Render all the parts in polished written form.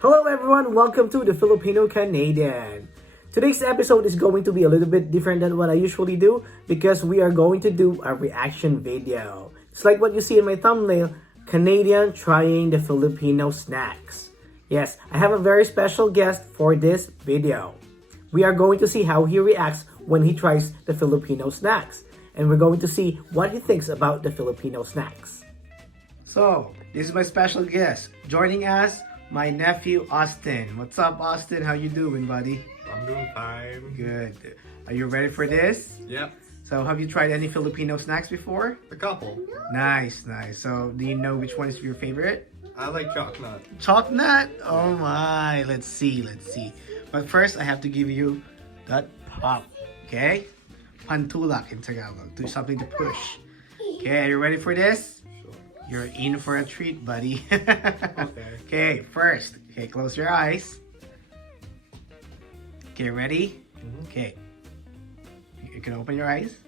Hello everyone, welcome to the Filipino Canadian. Today's episode is going to be a little bit different than what I usually do because we are going to do a reaction video. It's like what you see in my thumbnail, Canadian trying the Filipino snacks. Yes, I have a very special guest for this video. We are going to see how he reacts when he tries the Filipino snacks. And we're going to see what he thinks about the Filipino snacks. So, this is my special guest. Joining us, my nephew Austin. What's up, Austin? How you doing, buddy? I'm doing fine. Good. Are you ready for this? Yep. So, have you tried any Filipino snacks before? A couple. Nice, nice. So, do you know which one is your favorite? I like chocolate. Chocolate? Oh my. Let's see, let's see. But first, I have to give you that pop. Okay? Pantulak in Tagalog. Do something to push. Okay, are you ready for this? Sure. You're in for a treat, buddy. Okay. Okay, first. Okay, close your eyes. Okay, ready? Okay. You can open your eyes.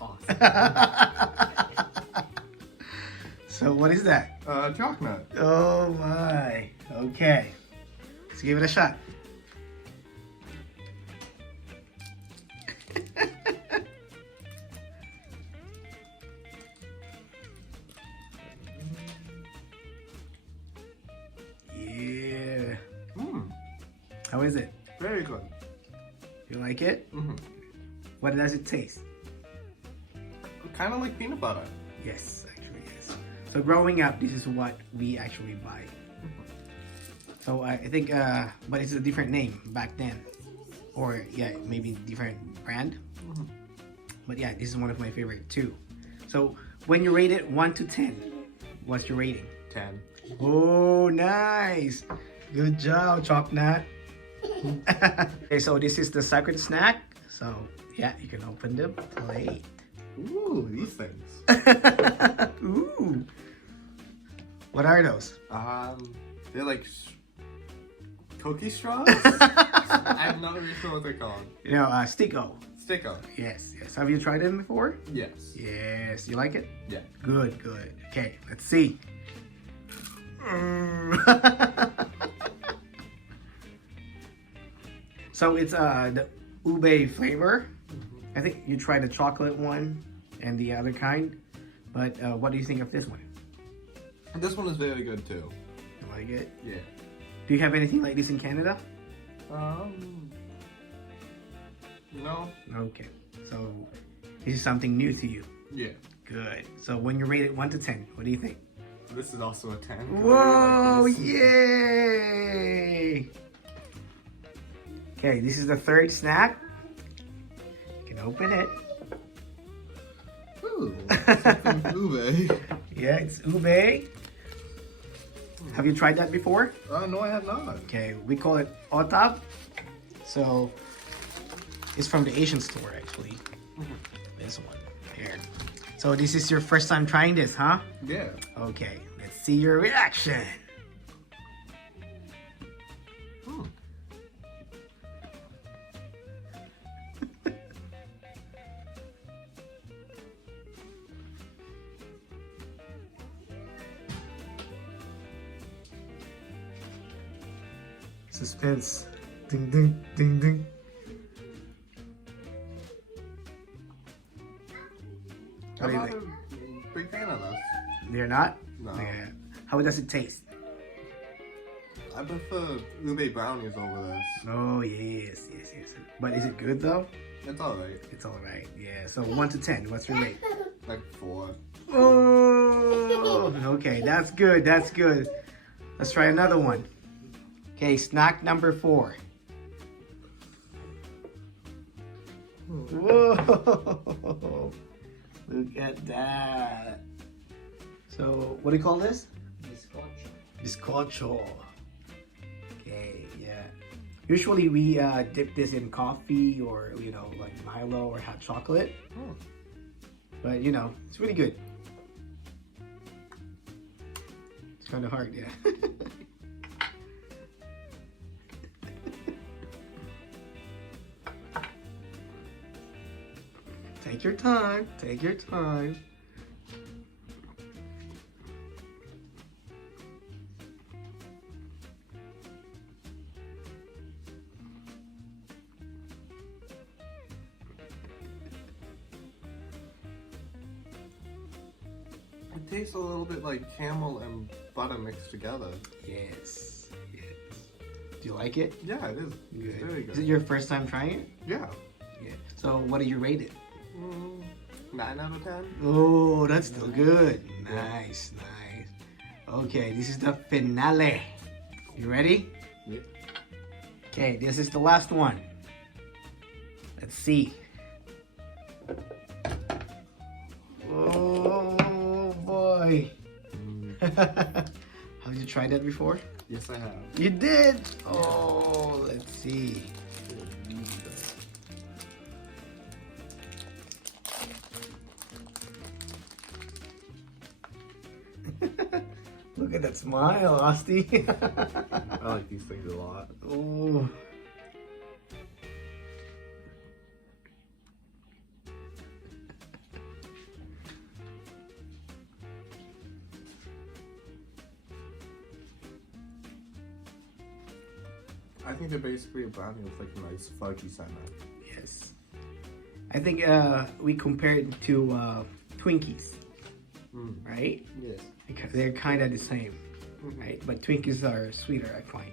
Awesome. So, what is that? Chocolate. Oh my. Okay. Let's give it a shot. Yeah. Mmm. How is it? Very good. You like it? Mm-hmm. What does it taste? Kind of like peanut butter. Yes, actually, yes. So growing up, this is what we actually buy. So I think, but it's a different name back then. Or yeah, maybe different brand. But yeah, this is one of my favorite too. So when you rate it 1 to 10, what's your rating? 10. Oh, nice. Good job, Chocnut. Okay, so this is the second snack. So yeah, you can open the plate. Ooh, these things. Ooh. What are those? They're like cookie straws. I'm not really sure what they're called. You know, Sticko. Sticko. Yes, yes. Have you tried them before? Yes. Yes. You like it? Yeah. Good, good. Okay, let's see. So it's the ube flavor. I think you tried the chocolate one and the other kind. But what do you think of this one? This one is very good too. You like it? Yeah. Do you have anything like this in Canada? No. Okay. So this is something new to you. Yeah. Good. So when you rate it 1 to 10, what do you think? This is also a 10. 'cause I Whoa! really like this. Yay! Okay, this is the third snack. You can open it. Ooh, something ube. Yeah, it's ube. Have you tried that before? No, I have not. Okay, we call it otap. So it's from the Asian store actually. This one here. So this is your first time trying this, huh? Yeah. Okay, let's see your reaction. Suspense. Ding ding ding ding. What I'm do you not think? a big fan of this. They're not? No. Yeah. How does it taste? I prefer ube brownies over this. Oh yes, yes, yes. But is it good though? It's alright. It's alright. Yeah. So 1 to 10, what's your rate? Like 4. Oh, okay, that's good. That's good. Let's try another one. Okay, snack number 4. Whoa! Look at that. So, what do you call this? Bizcocho. Okay, yeah. Usually we dip this in coffee or, you know, like Milo or hot chocolate. But, you know, it's really good. It's kind of hard, yeah. Take your time. Take your time. tastes a little bit like camel and butter mixed together. Yes. Yes. Do you like it? Yeah, it is. It's very good. Is it your first time trying it? Yeah. Yeah. So what do you rate it? 9 out of 10. Oh, that's still good. Nice, nice. Okay, this is the finale. You ready? Yeah. Okay, this is the last one. Let's see. Oh boy. Have you tried that before? Yes, I have. You did? Oh, let's see. Look at that smile, Asti. I like these things a lot. Oh. I think they're basically a brownie with like a nice fudgy center. Yes. I think we compared it to Twinkies, right? Yes. Because they're kind of the same, right? But Twinkies are sweeter, I find.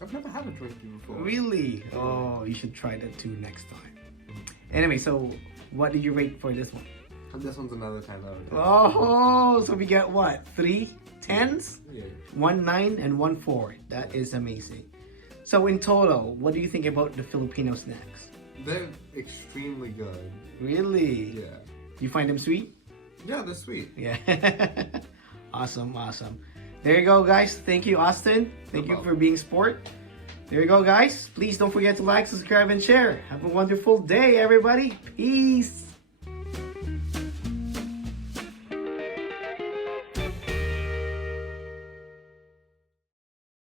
I've never had a Twinkie before. Really? Oh, you should try that too next time. Anyway, so what did you rate for this one? And this one's another 10 out of 10. Oh, so we got what? 3 10s? Yeah. 1 9 and 1 4. That is amazing. So in total, what do you think about the Filipino snacks? They're extremely good. Really? Yeah. You find them sweet? Yeah, they're sweet. Yeah. Awesome, awesome. There you go, guys. Thank you, Austin. Thank you for being sport. There you go, guys. Please don't forget to like, subscribe, and share. Have a wonderful day, everybody. Peace.